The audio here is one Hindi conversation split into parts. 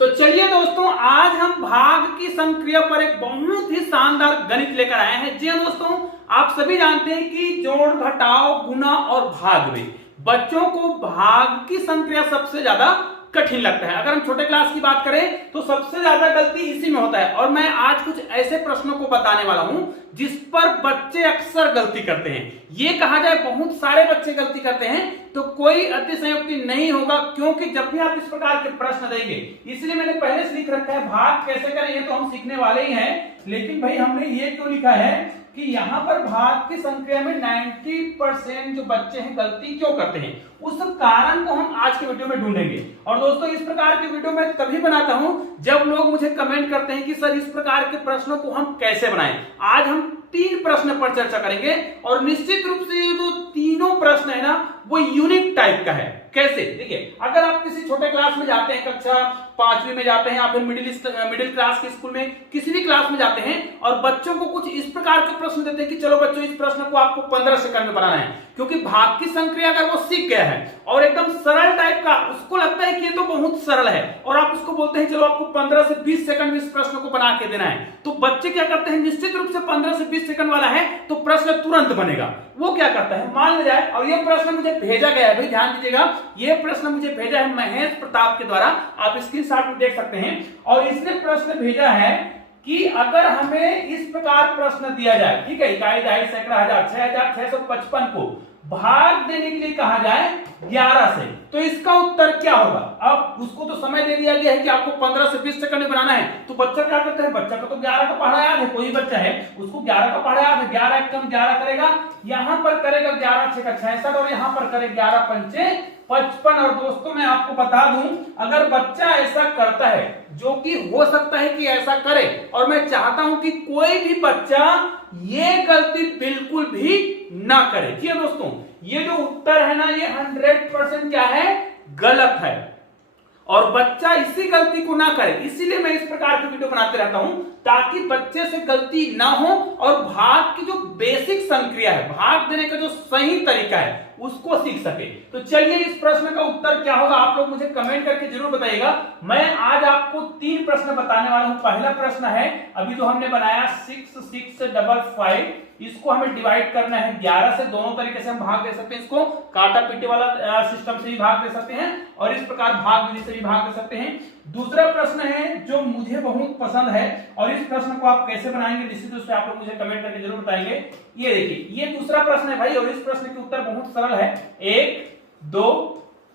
तो चलिए दोस्तों, आज हम भाग की संक्रिया पर एक बहुत ही शानदार गणित लेकर आए हैं। जी हाँ दोस्तों, आप सभी जानते हैं कि जोड़, घटाव, गुणा और भाग में बच्चों को भाग की संक्रिया सबसे ज्यादा कठिन लगता है। अगर हम छोटे क्लास की बात करें तो सबसे ज्यादा गलती इसी में होता है। और मैं आज कुछ ऐसे प्रश्नों को बताने वाला हूं जिस पर बच्चे अक्सर गलती करते हैं। ये कहा जाए बहुत सारे बच्चे गलती करते हैं तो कोई अतिशयोक्ति नहीं होगा, क्योंकि जब भी आप इस प्रकार के प्रश्न देंगे, इसलिए मैंने पहले से लिख रखा है भाग कैसे करें, ये तो हम सीखने वाले ही हैं। लेकिन भाई हमने ये क्यों लिखा है कि यहां पर भाग की संक्रिया में 90% जो बच्चे हैं गलती क्यों करते हैं, उस कारण को हम आज के वीडियो में ढूंढेंगे। और दोस्तों, इस प्रकार की वीडियो मैं तभी बनाता हूं जब लोग मुझे कमेंट करते हैं कि सर इस प्रकार के प्रश्नों को हम कैसे बनाएं। आज हम 3 प्रश्न पर चर्चा करेंगे और निश्चित रूप से ये जो तीनों प्रश्न है ना, वो यूनिक टाइप का है। कैसे? देखिए, अगर आप किसी छोटे क्लास में जाते हैं, कक्षा 5वीं में जाते हैं या फिर मिडिल क्लास के स्कूल में किसी भी क्लास में जाते हैं और बच्चों को कुछ इस प्रकार के प्रश्न देते हैं कि चलो बच्चों, इस प्रश्न को आपको 15 सेकंड में बनाना है, क्योंकि भाग की संक्रिया अगर वो सीख गया है और एकदम सरल टाइप का, उसको लगता है कि ये तो बहुत सरल है, और आप उसको बोलते हैं चलो आपको 15 से 20 सेकंड में इस प्रश्न को बना के देना है, तो बच्चे क्या करते हैं, निश्चित रूप से 15 से 20 सेकंड वाला है तो प्रश्न तुरंत बनेगा। वो क्या करता है, मान लिया जाए, और ये प्रश्न मुझे भेजा गया है, भाई ध्यान दीजिएगा, ये प्रश्न मुझे भेजा है महेश प्रताप के द्वारा, आप स्क्रीनशॉट में देख सकते हैं। और इसने प्रश्न भेजा है कि अगर हमें इस प्रकार प्रश्न दिया जाए, ठीक है, इकाई, दहाई, सैकड़ा, हजार, 6655 को भाग देने के लिए कहा जाए 11 से, तो इसका उत्तर क्या होगा। अब उसको तो समय दे दिया गया है कि आपको 15 से 20 सेकंड में बनाना है, तो बच्चा क्या करता है, बच्चा को तो 11 का पढ़ा याद है, कोई बच्चा है उसको 11 का पढ़ा याद है, 11 एकम 11 करेगा, यहां पर करेगा 11 6 का 66 और यहां पर करे 11 पंचे 55। और दोस्तों, मैं आपको बता दूं, अगर बच्चा ऐसा करता है, जो कि हो सकता है कि ऐसा करे, और मैं चाहता हूं कि कोई भी बच्चा ये गलती बिल्कुल भी ना करे। जी दोस्तों, ये जो उत्तर है ना, ये 100% क्या है, गलत है, और बच्चा इसी गलती को ना करे। इसीलिए मैं इस प्रकार की वीडियो बनाते रहता हूं ताकि बच्चे से गलती ना हो और भाग की जो बेसिक संक्रिया है, भाग देने का जो सही तरीका है, उसको सीख सके। तो चलिए, इस प्रश्न का उत्तर क्या होगा आप लोग मुझे कमेंट करके जरूर बताइएगा। मैं आज आपको 3 प्रश्न बताने वाला हूं। पहला प्रश्न है अभी जो हमने बनाया 6655, इसको हमें डिवाइड करना है 11 से। दोनों तरीके से हम भाग दे सकते हैं, इसको काटा पीटे वाला सिस्टम से भी भाग दे सकते हैं और इस प्रकार भाग विधि से भी भाग दे सकते हैं। दूसरा प्रश्न है जो मुझे बहुत पसंद है, और इस प्रश्न को आप कैसे बनाएंगे निश्चित रूप से आप लोग मुझे कमेंट करके जरूर बताएंगे। ये देखिए, ये दूसरा प्रश्न है भाई, और इस प्रश्न के उत्तर बहुत सरल है, 1 2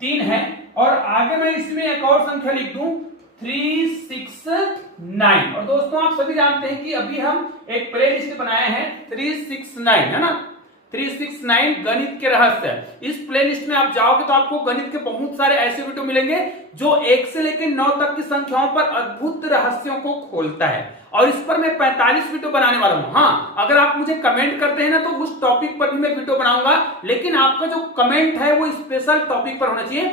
3 है, और आगे मैं इसमें एक और संख्या लिख दूं 369। और दोस्तों, आप सभी जानते हैं कि अभी हम एक प्ले लिस्ट बनाए हैं 369, है ना, 369 गणित के रहस्य। इस प्लेलिस्ट में आप जाओगे तो आपको गणित के बहुत सारे ऐसे वीडियो मिलेंगे जो 1 से लेकर 9 तक की संख्याओं पर अद्भुत रहस्यों को खोलता है, और इस पर मैं 45 वीडियो बनाने वाला हूं। हाँ, अगर आप मुझे कमेंट करते हैं ना तो उस टॉपिक पर भी मैं वीडियो बनाऊंगा, लेकिन आपका जो कमेंट है वो स्पेशल टॉपिक पर होना चाहिए।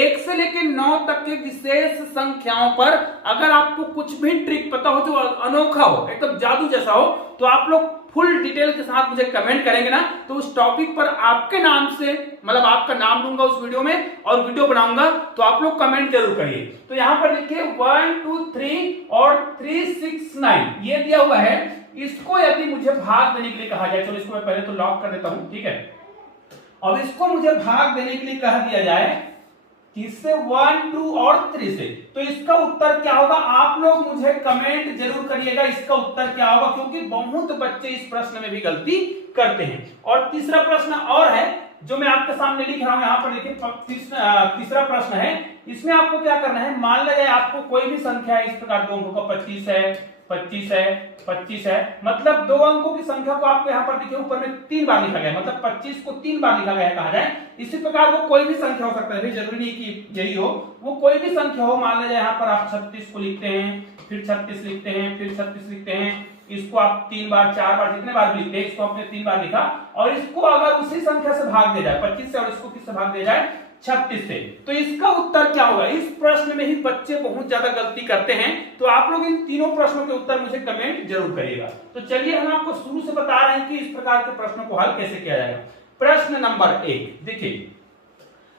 1 से लेकर 9 तक के विशेष संख्याओं पर अगर आपको कुछ भी ट्रिक पता हो जो अनोखा हो, एकदम जादू जैसा हो, तो आप लोग फुल डिटेल के साथ मुझे कमेंट करेंगे ना, तो उस टॉपिक पर आपके नाम से, मतलब आपका नाम दूंगा उस वीडियो में और वीडियो बनाऊंगा, तो आप लोग कमेंट जरूर करिए। तो यहां पर देखिए 1 2 3 और 369 ये दिया हुआ है। इसको यदि मुझे भाग देने के लिए कहा जाए, चलो इसको मैं पहले तो लॉक कर देता हूं, ठीक है। अब इसको मुझे भाग देने के लिए कह दिया जाए किससे, 1 2 और 3 से, तो इसका उत्तर क्या होगा, आप लोग मुझे कमेंट जरूर करिएगा इसका उत्तर क्या होगा, क्योंकि बहुत बच्चे इस प्रश्न में भी गलती करते हैं। और तीसरा प्रश्न और है जो मैं आपके सामने लिख रहा हूं, यहां पर देखिए तीसरा प्रश्न है। इसमें आपको क्या करना है, मान लिया जाए आपको कोई भी संख्या है इस प्रकार, 2 अंकों का 25 है, 25 है, 25 है, मतलब 2 अंकों की संख्या को आपको यहां पर देखिए ऊपर में 3 बार लिखा गया है, मतलब 25 को 3 बार लिखा गया है कहा जाए। इसी प्रकार वो कोई भी संख्या हो सकता है, जरूरी नहीं कि यही हो, वो कोई भी संख्या हो। मान लीजिए यहाँ पर आप 36 को लिखते हैं, फिर 36 लिखते हैं, फिर 36 लिखते हैं, इसको आप 3 बार 4 बार जितने बार भी लिखते हैं, इसको आपने 3 बार लिखा, और इसको अगर उसी संख्या से भाग दिया जाए 25 से, और इसको किससे भाग दिया जाए 36 से, तो इसका उत्तर क्या होगा। इस प्रश्न में ही बच्चे बहुत ज्यादा गलती करते हैं, तो आप लोग इन तीनों प्रश्नों के उत्तर मुझे कमेंट जरूर करिएगा। तो चलिए, हम आपको शुरू से बता रहे हैं कि इस प्रकार के प्रश्नों को हल कैसे किया जाएगा। प्रश्न नंबर 1 देखिए,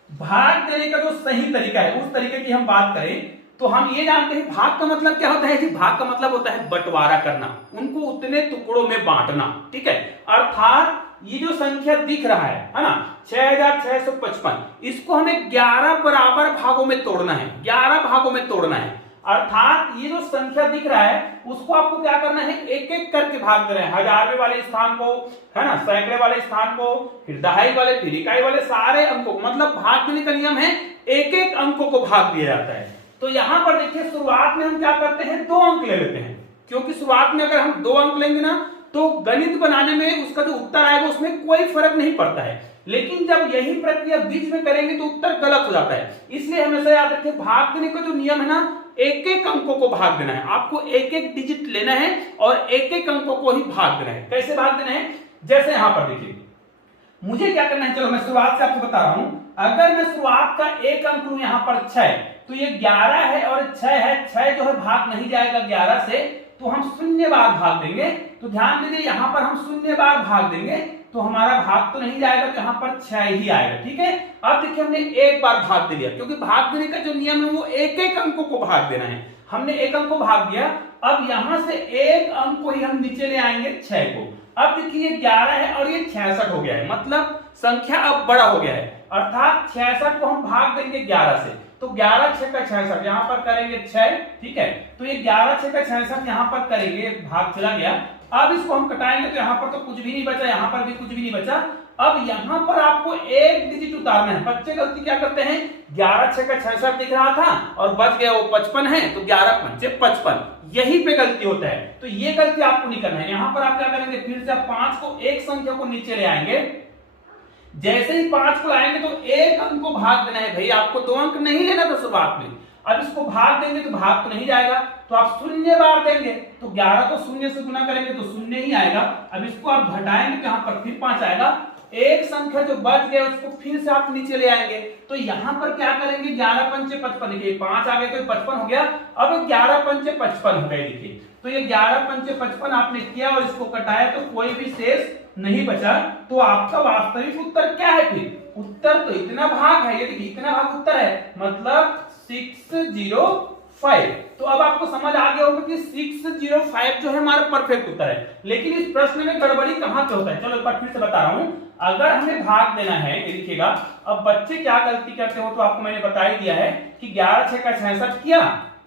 भाग देने का जो सही तरीका है उस तरीके की हम बात करें तो हम ये जानते हैं भाग का मतलब क्या होता है जी, भाग का मतलब होता है बंटवारा करना, उनको उतने टुकड़ों में बांटना, ठीक है। अर्थात ये जो संख्या दिख रहा है ना 6655, इसको हमें 11 बराबर भागों में तोड़ना है, 11 भागों में तोड़ना है। अर्थात ये जो संख्या दिख रहा है उसको आपको क्या करना है, एक एक करके भाग देना है। हजारवे वाले स्थान को, है ना, सैकड़े वाले स्थान को, फिर दहाई वाले, फिर इकाई वाले, सारे अंकों, मतलब भाग देने का नियम है एक एक अंकों को भाग दिया जाता है। तो यहां पर देखिए शुरुआत में हम क्या करते हैं, 2 अंक ले लेते हैं, क्योंकि शुरुआत में अगर हम 2 अंक लेंगे ना तो गणित बनाने में उसका जो उत्तर आएगा उसमें कोई फर्क नहीं पड़ता है। लेकिन जब यही प्रक्रिया बीच में करेंगे तो उत्तर गलत हो जाता है। इसलिए हमेशा याद रखें, भाग देने का जो नियम है ना, एक एक अंकों को भाग देना है, आपको एक एक डिजिट लेना है और एक एक अंकों को ही भाग देना है। कैसे भाग देना है, जैसे यहां पर देखिए मुझे क्या करना है, चलो मैं शुरुआत से आपको बता रहा हूं। अगर मैं शुरुआत का एक अंक लूं यहां पर 6, तो ये 11 है और 6 है, 6 जो है भाग नहीं जाएगा 11 से, तो हम शून्य बार भाग देंगे। तो ध्यान दीजिए यहां पर हम शून्य बार भाग देंगे तो हमारा भाग तो नहीं जाएगा, तो यहां पर 6 ही आएगा, ठीक है। अब देखिए हमने एक बार भाग दे दिया, क्योंकि भाग देने का जो नियम है वो एक एक अंकों को भाग देना है। हमने एक अंक को भाग दिया, अब यहां से एक अंक को ही हम नीचे ले आएंगे 6 को। अब देखिए 11 है और ये 66 हो गया है, मतलब संख्या अब बड़ा हो गया है। अर्थात 66 को हम भाग देंगे 11 से, तो 11 6 का 66 यहां पर करेंगे 6, ठीक है। तो ये 11 6 का 66 यहां पर करेंगे, भाग चला गया। अब इसको हम कटाएंगे तो यहां पर तो कुछ भी नहीं बचा, यहां पर भी कुछ भी नहीं बचा। अब यहां पर आपको एक डिजिट उतारना है। बच्चे गलती क्या करते हैं, 11 6 का 66 दिख रहा था और बच गया वो 55 है, तो 11 5 55, यही पे गलती होता है। तो ये गलती आपको नहीं करना है। यहां पर आप क्या करेंगे, फिर से 5 को, एक संख्या को नीचे ले आएंगे। जैसे ही 5 को लाएंगे तो एक अंक को भाग देना है। भाई आपको 2 अंक नहीं लेना था शुरुआत में, अब इसको भाग देंगे तो भाग तो नहीं जाएगा, तो आप शून्य बार देंगे, तो 11 को शून्य से गुना करेंगे तो शून्य ही आएगा। अब इसको आप घटाएंगे तो यहाँ पर फिर 5 आएगा। एक संख्या जो बच गया उसको फिर से आप नीचे ले आएंगे, तो यहां पर क्या करेंगे, 11 पंचे 55, देखिए 5 आ गए तो 55 हो गया। अब 11 पंचे 55 हो गए, देखिए तो ये 11 पंचे 55 आपने किया और इसको कटाया तो कोई भी शेष नहीं बचा। तो आपका वास्तविक उत्तर क्या है, फिर उत्तर तो इतना भाग है, ये देखिए इतना भाग उत्तर है, मतलब 605। तो अब आपको समझ आ गया होगा कि 605 जो है हमारा परफेक्ट उत्तर है। लेकिन इस प्रश्न में गड़बड़ी कहां पे होता है, चलो एक बार फिर से बता रहा हूं। अगर हमें भाग देना है, ये देखिएगा, अब बच्चे क्या गलती करते हो तो आपको मैंने बता ही दिया है कि 11 6 का 66 किया,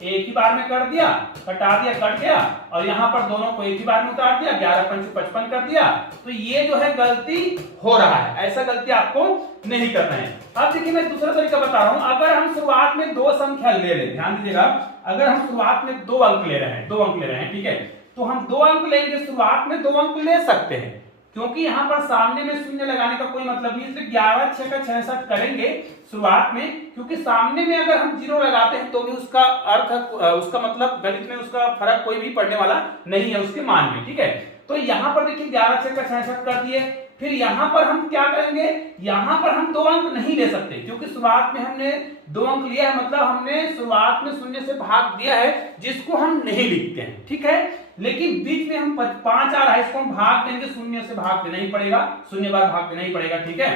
एक ही बार में कर दिया, कटा दिया, कट गया, और यहां पर दोनों को एक ही बार में उतार दिया, 11 पंचे 55 कर दिया। तो ये जो है गलती हो रहा है, ऐसा गलती आपको नहीं करना है। अब देखिए मैं दूसरा तरीका बता रहा हूं। अगर हम शुरुआत में 2 संख्या ले लें, ध्यान दीजिएगा, अगर हम शुरुआत में 2 अंक ले रहे हैं, 2 अंक ले रहे हैं, ठीक है, तो हम 2 अंक लेंगे, शुरुआत में 2 अंक ले सकते हैं, क्योंकि यहां पर सामने में शून्य लगाने का कोई मतलब नहीं, इसलिए 11 6 का 66 करेंगे शुरुआत में, क्योंकि सामने में अगर हम 0 लगाते हैं तो भी उसका अर्थ, उसका मतलब गणित में उसका फर्क कोई भी पड़ने वाला नहीं है उसके मान में, ठीक है। तो यहां पर देखिए 11 6 का 66 कर दिए। फिर यहां पर हम क्या करेंगे, यहां पर हम 2 अंक नहीं ले सकते, क्योंकि शुरुआत में हमने 2 अंक लिया है, मतलब हमने शुरुआत में शून्य से भाग दिया है, जिसको हम नहीं लिखते हैं, ठीक है। लेकिन बीच में हम 5 आ रहा है, इसको हम भाग देंगे, शून्य से भाग देना ही पड़ेगा, शून्य बार भाग देना ही पड़ेगा, ठीक है।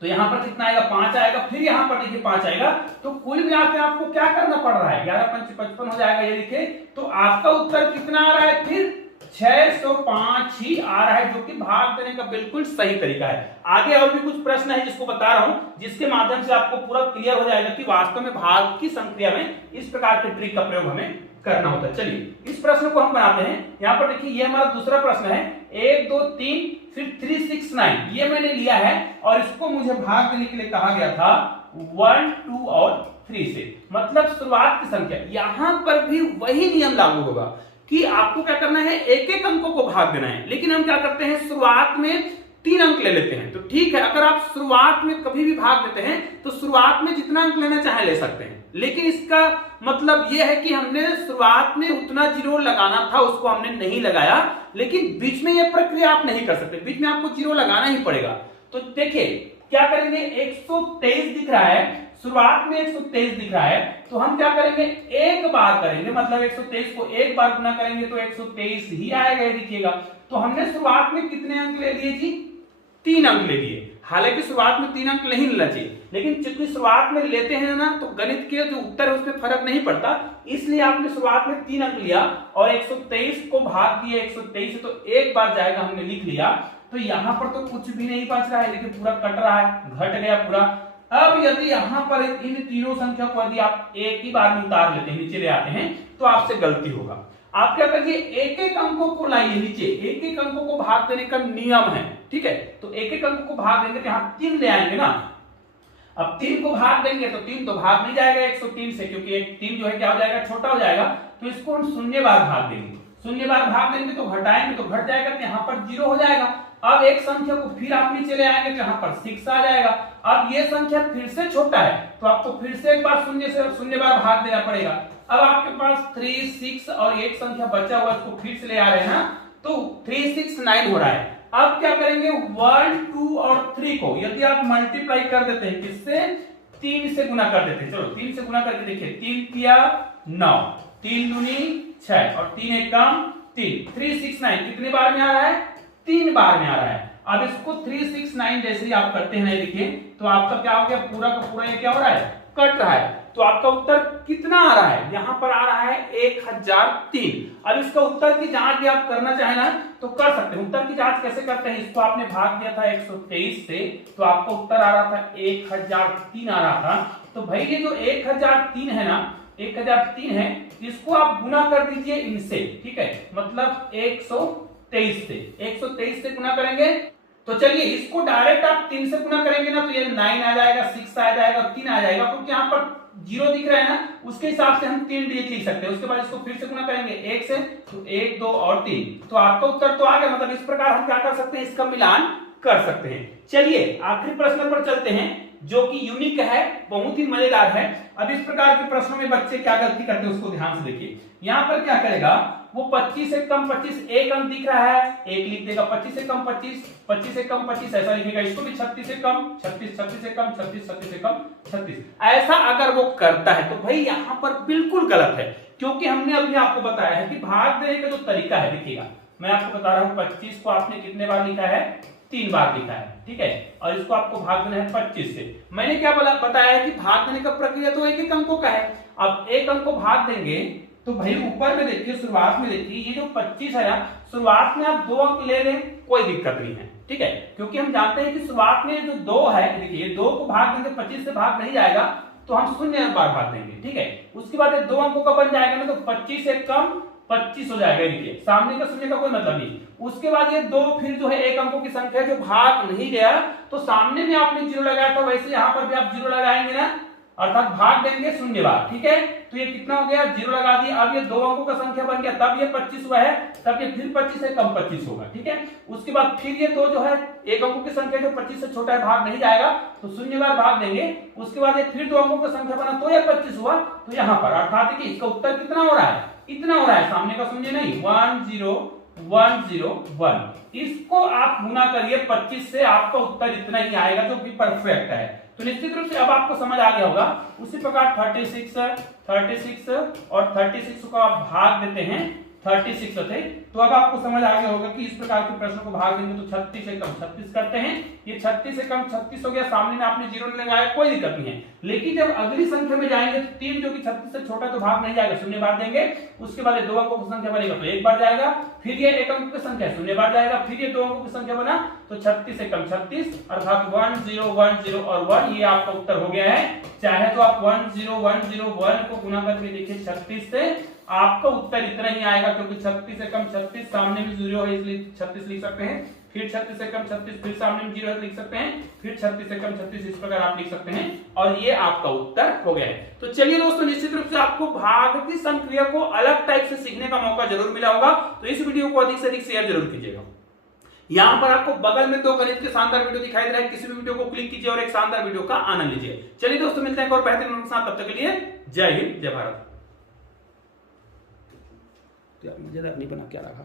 तो यहां पर कितना आएगा, 5 आएगा, फिर यहां पर देखिए 5 आएगा, तो कुल मिला के आपको क्या करना पड़ रहा है, 11 पंचे 55 हो जाएगा, ये देखिए। तो आपका उत्तर कितना आ रहा है, फिर 605 ही आ रहा है, जो कि भाग देने का बिल्कुल सही तरीका है। आगे और भी कुछ प्रश्न है जिसको बता रहा हूं, जिसके माध्यम से आपको पूरा क्लियर हो जाएगा कि वास्तव में भाग की संक्रिया में इस प्रकार के ट्रिक का प्रयोग हमें करना होता है। चलिए इस प्रश्न को हम बनाते हैं। यहां पर देखिए ये हमारा दूसरा प्रश्न है, 1 2 3 फिर 369, ये मैंने लिया है और इसको मुझे भाग देने के लिए कहा गया था 1 2 और 3 से, मतलब शुरुआत की संख्या। यहां पर भी वही नियम लागू होगा कि आपको क्या करना है, एक एक अंकों को भाग देना है। लेकिन हम क्या करते हैं, शुरुआत में 3 अंक ले लेते हैं, तो ठीक है, अगर आप शुरुआत में कभी भी भाग देते हैं तो शुरुआत में जितना अंक लेना चाहे ले सकते हैं। लेकिन इसका मतलब यह है कि हमने शुरुआत में उतना 0 लगाना था, उसको हमने नहीं लगाया। लेकिन बीच में यह प्रक्रिया आप नहीं कर सकते, बीच में आपको 0 लगाना ही पड़ेगा। तो देखिए क्या करेंगे, 123 दिख रहा है, शुरुआत में 123 दिख रहा है, तो हम क्या करेंगे, एक बार करेंगे, मतलब 123 को एक बार गुना करेंगे तो 123 ही आएगा, देखिएगा। तो हमने शुरुआत में कितने अंक ले लिए जी, 3 अंक ले लिए। हालांकि शुरुआत में 3 अंक नहीं लेना चाहिए, लेकिन चूंकि शुरुआत में लेते हैं ना तो गणित के जो उत्तर है उसमें फर्क नहीं पड़ता, इसलिए आपने शुरुआत में 3 अंक लिया और 123 को भाग दिया 123 तो एक बार जाएगा, हमने लिख लिया। तो यहाँ पर तो कुछ भी नहीं बच रहा है, देखिए पूरा कट रहा है, घट गया पूरा। अब यदि यहाँ पर इन तीनों संख्या को यदि आप एक ही बार में उतार लेते हैं, नीचे ले आते हैं, तो आपसे गलती होगा। आप क्या करिए, एक एक अंकों को लाइए नीचे, एक एक अंकों को भाग देने का नियम है, ठीक है। तो एक एक अंकों को भाग देंगे तो यहाँ 3 ले आएंगे ना। अब 3 को भाग देंगे तो 3 तो भाग नहीं जाएगा 103 से, क्योंकि एक 3 जो है क्या हो जाएगा, छोटा हो जाएगा। तो इसको हम शून्य बार भाग देंगे, शून्य बार भाग देंगे तो घटाएंगे तो घट जाएगा, तो यहाँ पर 0 हो जाएगा। अब एक संख्या को फिर आप नीचे ले आएंगे तो यहाँ पर 6 आ जाएगा। अब ये संख्या फिर से छोटा है तो आपको फिर से एक बार शून्य से शून्य बार भाग देना पड़ेगा। अब आपके पास 3, 6 और एक संख्या बचा हुआ, इसको फिर से ले आ रहे हैं ना, तो 3, 6, 9 हो रहा है। अब क्या करेंगे, 1, 2 और 3 को यदि आप मल्टीप्लाई कर देते हैं, किससे, 3 से गुना कर देते हैं। चलो 3 से गुना करके देखिए, 3 किया 9, 3 दूनी 6 और 3 एकम 3, 3, 6, 9 कितने बार में आ रहा है, 3 बार में आ रहा है। अब इसको 3, 6, 9 जैसे ही आप करते हैं, देखिए तो आपका क्या हो गया, पूरा का पूरा ये क्या हो रहा है, कट रहा है। तो आपका उत्तर कितना आ रहा है, यहां पर आ रहा है 1003। अब इसका उत्तर की जांच भी आप करना चाहे ना तो कर सकते हैं। उत्तर की जांच कैसे करते हैं, इसको आपने भाग दिया था 123 से, तो आपका उत्तर आ रहा था 1003 आ रहा था। तो भाई ये जो 1003 है ना, 1003 है, इसको आप गुना कर दीजिए इनसे, ठीक है, मतलब 123 से, 123 से गुना करेंगे। तो चलिए इसको डायरेक्ट आप 3 से गुना करेंगे ना तो ये 9 आ जाएगा, 6 आ जाएगा, 3 आ जाएगा, क्योंकि यहाँ पर 0 दिख रहा है ना, उसके हिसाब से हम 3 डिजिट लिख सकते हैं। उसके बाद इसको फिर से गुना करेंगे 1 से, तो 1, 2 और 3, तो आपका उत्तर तो आ गया। मतलब इस प्रकार हम क्या कर सकते हैं, इसका मिलान कर सकते हैं। चलिए आखिरी प्रश्न पर चलते हैं, जो कि यूनिक है, बहुत ही मजेदार है। अब इस प्रकार के प्रश्नों में बच्चे क्या गलती करते हैं उसको ध्यान से देखिए। यहाँ पर क्या करेगा, वो 25 से कम 25 एक अंक दिख रहा है, एक लिख देगा, 25 से कम 25, 25 से कम 25 ऐसा लिखेगा। इसको भी 36 से कम 36, 36 से कम 36, 36 से कम 36, ऐसा अगर वो करता है तो भाई यहाँ पर बिल्कुल गलत है, क्योंकि हमने अभी आपको बताया है कि भाग देने का जो तरीका है, देखिएगा मैं आपको बता रहा हूँ, 25 को आपने कितने बार लिखा है, 3 बार लिखा है, ठीक है, और इसको आपको भाग देना है 25 से। मैंने क्या बताया है कि भाग देने का प्रक्रिया तो एक एक अंकों का है। अब एक अंक को भाग देंगे तो भाई ऊपर में देखिए, शुरुआत में देखिए, ये जो 25 है ना, शुरुआत में आप 2 अंक ले लें कोई दिक्कत नहीं है, ठीक है, क्योंकि हम जानते हैं कि शुरुआत में जो 2 है, देखिए 2 को भाग देंगे 25 से भाग नहीं जाएगा, तो हम शून्य बार भाग देंगे, ठीक है। उसके बाद 2 अंकों का बन जाएगा ना, तो 25 से कम 25 हो जाएगा, देखिए सामने का शून्य का कोई मतलब नहीं। उसके बाद ये 2 फिर जो है एक अंकों की संख्या जो भाग नहीं गया, तो सामने में आपने 0 लगाया था, वैसे यहाँ पर भी आप 0 लगाएंगे ना, अर्थात भाग देंगे शून्य बार, ठीक है। तो ये कितना हो गया, 0 लगा दिया। अब ये 2 अंकों का संख्या बन गया, तब ये 25 हुआ है, तब ये फिर 25 से कम 25 होगा, ठीक है। उसके बाद फिर ये 2 जो है एक अंकों की संख्या जो 25 से छोटा है, भाग नहीं जाएगा, तो शून्य बार भाग देंगे। उसके बाद ये फिर 2 अंकों का संख्या बना, तो ये 25 हुआ, तो यहाँ पर अर्थात कि इसका उत्तर कितना हो रहा है, इतना हो रहा है, सामने का शून्य नहीं, 10101। इसको आप गुना करिए 25 से, आपका उत्तर इतना ही आएगा, जो कि परफेक्ट है। तो निश्चित रूप से अब आपको समझ आ गया होगा। उसी प्रकार 36 और 36 को आप भाग देते हैं 36 थे, तो अब आपको समझ आ गया होगा कि इस प्रकार के प्रश्न को भाग देंगे तो 36 से कम 36 करते हैं। ये 36 से कम 36 हो गया, सामने में आपने 0 लगाया, कोई दिक्कत नहीं है। लेकिन जब अगली संख्या में जाएंगे तो 3 जो कि 36 से छोटा तो भाग नहीं जाएगा, शून्य बार देंगे। उसके बाद 2 अंकों की संख्या बनेगा तो 1 बार जाएगा, फिर ये 1 अंक की संख्या शून्य बार जाएगा, फिर ये 2 अंकों की संख्या बना तो 36 से कम 36, अर्थात 1010 और 1, ये आपका उत्तर हो गया है। चाहे तो आप 10101 को गुना करके देखिए 36 से, आपका उत्तर इतना ही आएगा, क्योंकि 36 से कम 36, सामने में 0 है इसलिए 36 लिख सकते हैं, फिर 36 से कम 36, फिर सामने में 0 है लिख सकते हैं, फिर 36 से कम 36, इस प्रकार आप लिख सकते हैं, और ये आपका उत्तर हो गया है। तो चलिए दोस्तों, निश्चित रूप से आपको भाग की संक्रिया को अलग टाइप से सीखने का मौका जरूर मिला होगा, तो इस वीडियो को अधिक से अधिक शेयर जरूर कीजिएगा। यहाँ पर आपको बगल में 2 गणित के शानदार वीडियो दिखाई दे रहा है, किसी भी वीडियो को क्लिक कीजिए और एक शानदार वीडियो का आनंद लीजिए। चलिए दोस्तों, मिलते हैं एक और बेहतरीन वीडियो के साथ, तब तक के लिए जय हिंद, जय भारत। नहीं बना क्या रखा।